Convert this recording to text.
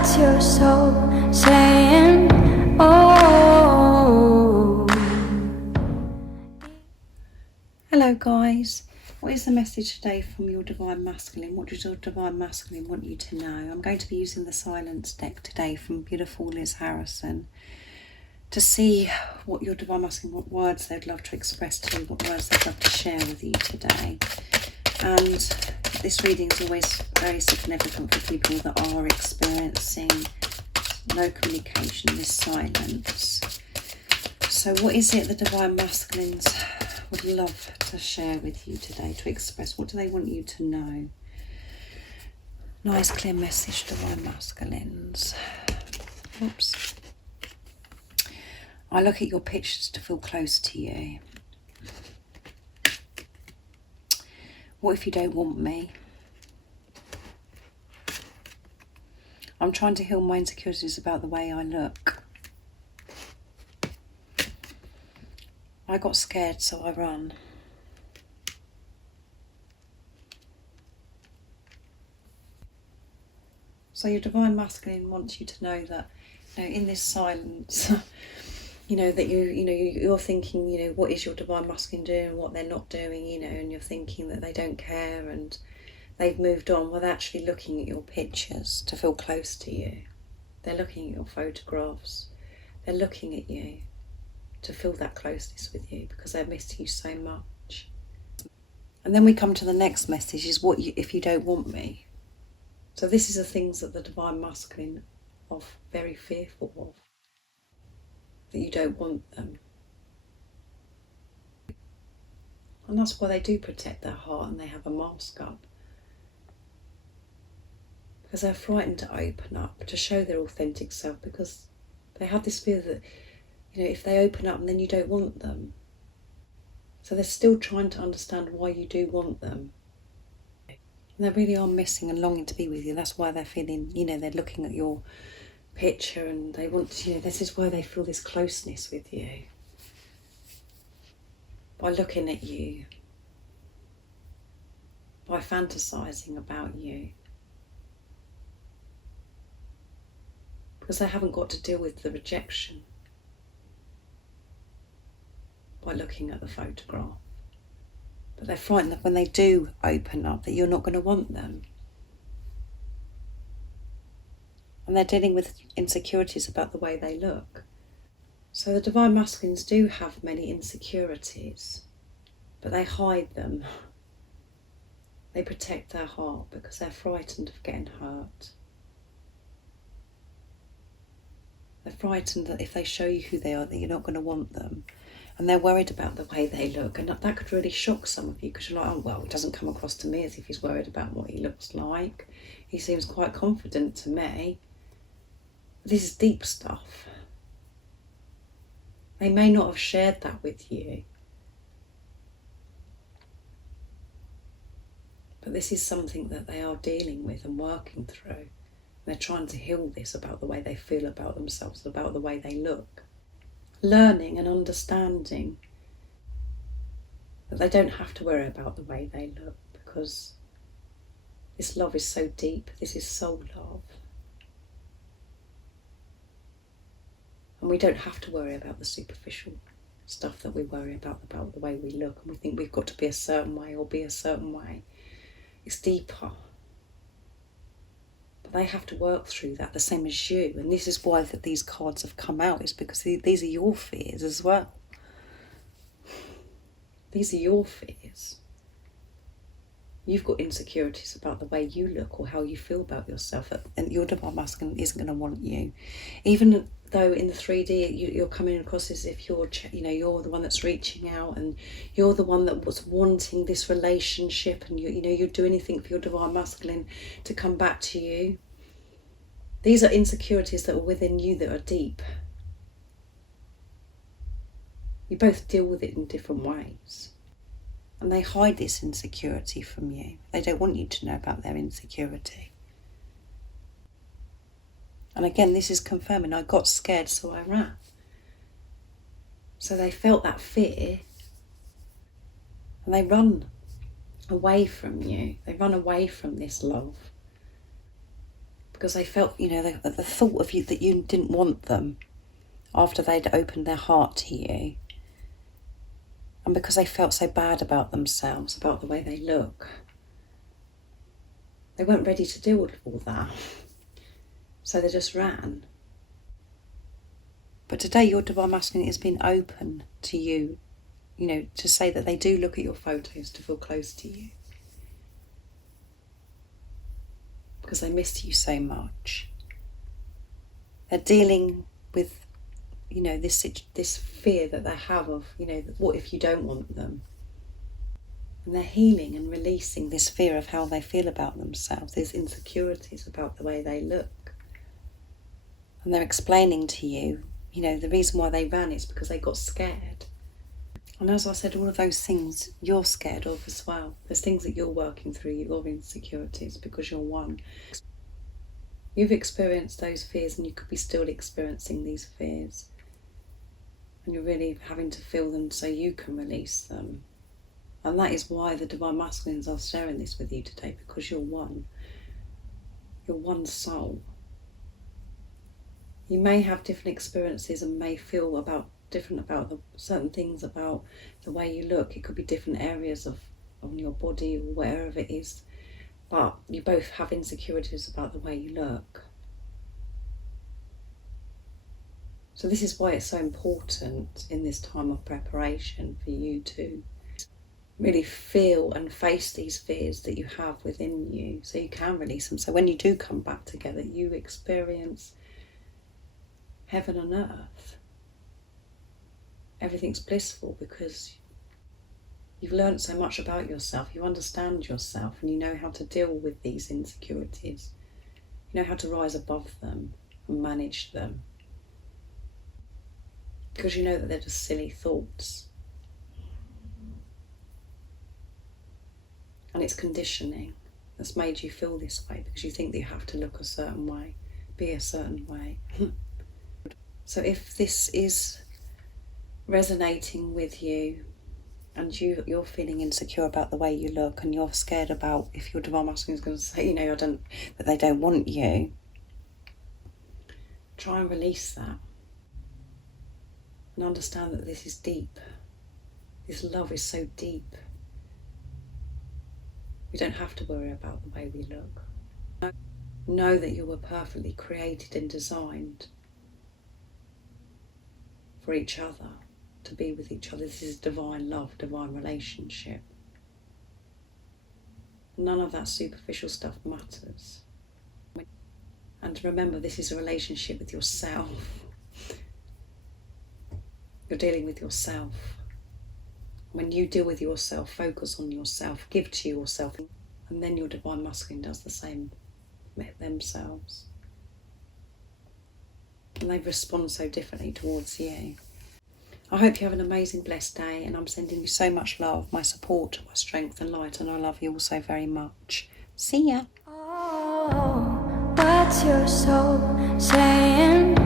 That's your soul saying, oh. Hello guys, what is the message today from your Divine Masculine? What does your Divine Masculine want you to know? I'm going to be using the Silence deck today from beautiful Liz Harrison to see what your Divine Masculine, what words they'd love to express to you, what words they'd love to share with you today. And this reading is always very significant for people that are experiencing no communication, this silence. So what is it the Divine Masculines would love to share with you today, to express? What do they want you to know? Nice clear message, Divine Masculines. Oops. I look at your pictures to feel close to you. What if you don't want me? I'm trying to heal my insecurities about the way I look. I got scared, so I run. So your Divine Masculine wants you to know that, in this silence, that you're thinking, what is your Divine Masculine doing, what they're not doing, and you're thinking that they don't care and they've moved on. Well, they're actually looking at your pictures to feel close to you. They're looking at your photographs. They're looking at you to feel that closeness with you because they miss you so much. And then we come to the next message, is if you don't want me. So this is the things that the Divine Masculine are very fearful of, that you don't want them. And that's why they do protect their heart and they have a mask up. Because they're frightened to open up, to show their authentic self, because they have this fear that, if they open up and then you don't want them. So they're still trying to understand why you do want them. And they really are missing and longing to be with you. That's why they're feeling, they're looking at your picture and they want to, this is why they feel this closeness with you. By looking at you. By fantasizing about you. Because they haven't got to deal with the rejection by looking at the photograph. But they're frightened that when they do open up that you're not going to want them. And they're dealing with insecurities about the way they look. So the Divine Masculines do have many insecurities, but they hide them. They protect their heart because they're frightened of getting hurt. They're frightened that if they show you who they are, that you're not going to want them. And they're worried about the way they look. And that could really shock some of you because you're like, oh, well, it doesn't come across to me as if he's worried about what he looks like. He seems quite confident to me. This is deep stuff. They may not have shared that with you. But this is something that they are dealing with and working through. They're trying to heal this about the way they feel about themselves, about the way they look. Learning and understanding that they don't have to worry about the way they look because this love is so deep. This is soul love. And we don't have to worry about the superficial stuff that we worry about the way we look. And we think we've got to be a certain way or be a certain way. It's deeper. But they have to work through that the same as you. And this is why that these cards have come out, is because these are your fears as well. These are your fears. You've got insecurities about the way you look or how you feel about yourself, and your Divine Masculine isn't going to want you. Even though in the 3D you're coming across as if you're the one that's reaching out and you're the one that was wanting this relationship, and you'd do anything for your Divine Masculine to come back to you. These are insecurities that are within you that are deep. You both deal with it in different ways. And they hide this insecurity from you. They don't want you to know about their insecurity. And again, this is confirming, I got scared, so I ran. So they felt that fear and they run away from you. They run away from this love because they felt, you know, the thought of you, that you didn't want them after they'd opened their heart to you. And because they felt so bad about themselves, about the way they look, they weren't ready to deal with all that. So they just ran. But today your divine masculine has been open to you, you know, to say that they do look at your photos to feel close to you. Because they miss you so much. They're dealing with, you know, this fear that they have of, you know, what if you don't want them? And they're healing and releasing this fear of how they feel about themselves, these insecurities about the way they look. And they're explaining to you, you know, the reason why they ran is because they got scared. And as I said, all of those things you're scared of as well. There's things that you're working through, your insecurities, because you're one. You've experienced those fears and you could be still experiencing these fears. And you're really having to feel them so you can release them. And that is why the Divine Masculines are sharing this with you today, because you're one. You're one soul. You may have different experiences and may feel different about certain things about the way you look. It could be different areas on your body or wherever it is. But you both have insecurities about the way you look. So this is why it's so important in this time of preparation for you to really feel and face these fears that you have within you, so you can release them. So when you do come back together, you experience heaven on earth. Everything's blissful because you've learned so much about yourself, you understand yourself, and you know how to deal with these insecurities. You know how to rise above them and manage them. Because you know that they're just silly thoughts. And it's conditioning that's made you feel this way, because you think that you have to look a certain way, be a certain way. So if this is resonating with you, and you're feeling insecure about the way you look, and you're scared about if your Divine Masculine is going to say, you know, that they don't want you, try and release that. And understand that this is deep. This love is so deep. We don't have to worry about the way we look. Know that you were perfectly created and designed for each other, to be with each other. This is divine love, divine relationship. None of that superficial stuff matters. And remember, this is a relationship with yourself. You're dealing with yourself. When you deal with yourself, focus on yourself, give to yourself, and then your Divine Masculine does the same with themselves. And they respond so differently towards you. I hope you have an amazing, blessed day, and I'm sending you so much love, my support, my strength and light, and I love you all so very much. See ya. Oh, what's your soul saying?